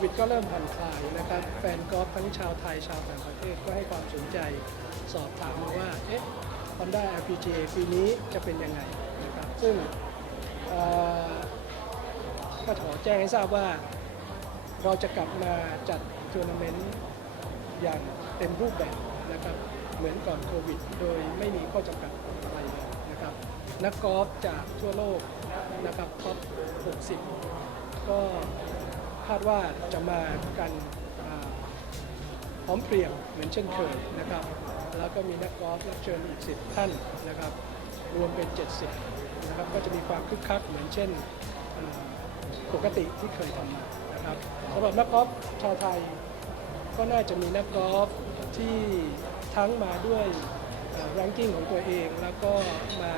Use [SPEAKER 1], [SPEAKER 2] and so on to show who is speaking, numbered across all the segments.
[SPEAKER 1] วิดก็เริ่มผ่อนคลายนะครับ แฟนกอล์ฟทั้งชาวไทยชาวต่างประเทศก็ให้ความสนใจสอบถามมาว่า เอ๊ะ Honda LPGA ปีนี้จะเป็นยังไงนะครับ ซึ่งเอ่อก็ขอแจ้งให้ทราบว่า เราจะกลับมาจัดทัวร์นาเมนต์อย่างเต็มรูปแบบนะครับ เหมือนก่อนโควิด โดยไม่มีข้อจำกัดอะไรเลยนะครับ นักกอล์ฟจากทั่วโลกนะครับท็อป 60 ก็ คาดว่าจะมากันอ่าพร้อมเพรียงเหมือนเช่นเคยนะครับ แล้วก็มีนักกอล์ฟรับเชิญอีก 10 ท่านนะครับ รวมเป็น 70 นะครับ ก็จะมีความคึกคักเหมือนเช่นปกติที่เคยทำมานะครับสำหรับนักกอล์ฟชาวไทยก็น่าจะมีนักกอล์ฟที่ทั้งมาด้วยแรงกิ้งของตัวเอง แล้วก็มา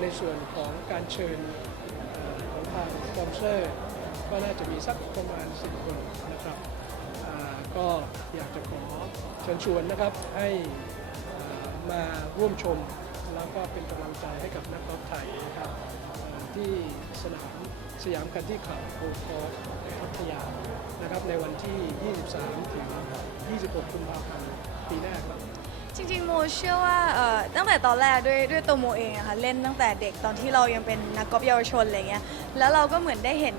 [SPEAKER 1] ในส่วนของการเชิญของทางสปอนเซอร์ ก็น่าจะมีสักประมาณ10คนนะครับก็อยากจะขอเชิญชวนนะครับให้มาร่วมชมแล้วก็เป็นกำลังใจให้กับนักกอล์ฟไทยนะครับที่สนามสยามกันที่ขับโคคอร์พัทยานะครับในวันที่ 23 ถึง 26 กุมภาพันธ์ปีหน้าครับ
[SPEAKER 2] จริงๆโมเชื่อว่าเอ่อตั้งแต่ตอนแรกด้วยด้วยตัวโมเองอะค่ะเล่นตั้งแต่เด็กตอนที่เรายังเป็นนักกอล์ฟเยาวชนอะไรเงี้ยแล้วเราก็เหมือนได้เห็น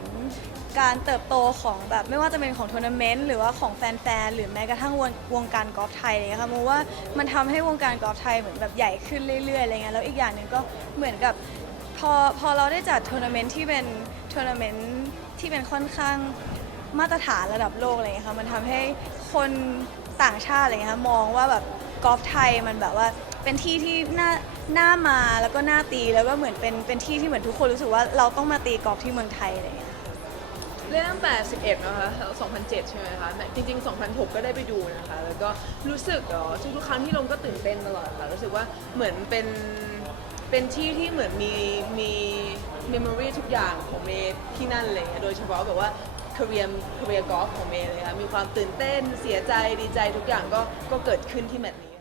[SPEAKER 2] การเติบโตของแบบไม่ว่าจะเป็นของทัวร์นาเมนต์หรือว่าของแฟนๆหรือแม้กระทั่งวงวงการกอล์ฟไทยอะไรเงี้ยค่ะโมว่ามันทำให้วงการกอล์ฟไทยเหมือนแบบใหญ่ขึ้นเรื่อยๆอะไรเงี้ยแล้วอีกอย่างหนึ่งก็เหมือนกับพอพอเราได้จัดทัวร์นาเมนต์ที่เป็นทัวร์นาเมนต์ที่เป็นค่อนข้าง มาตรฐานระดับโลกอะไรเงี้ยค่ะมันทำให้คนต่างชาติอะไรเงี้ยค่ะมองว่าแบบ กอล์ฟไทยมันแบบว่าเป็นที่ที่น่าน่ามาแล้วก็น่าตีแล้วก็เหมือนเป็นเป็นที่ที่เหมือนทุกคนรู้สึกว่าเราต้องมาตีกอล์ฟที่เมืองไทยอะไรเงี้ย
[SPEAKER 3] เล่นตั้งแต่ 11 นะคะ 2007 ใช่ไหมคะ จริง ๆ 2006 ก็ได้ไปดูนะคะ แล้วก็รู้สึกเอ่อทุกๆครั้งที่ลงก็ตื่นเต้นตลอดค่ะ รู้สึกว่าเหมือนเป็น เป็นที่ที่เหมือนมี มีเมมโมรีทุกอย่างของเมย์ที่นั่นเลยโดยเฉพาะแบบว่า career career golf ของเมย์เลยค่ะ มีความตื่นเต้น เสียใจ ดีใจทุกอย่างก็ ก็เกิดขึ้นที่แมตช์นี้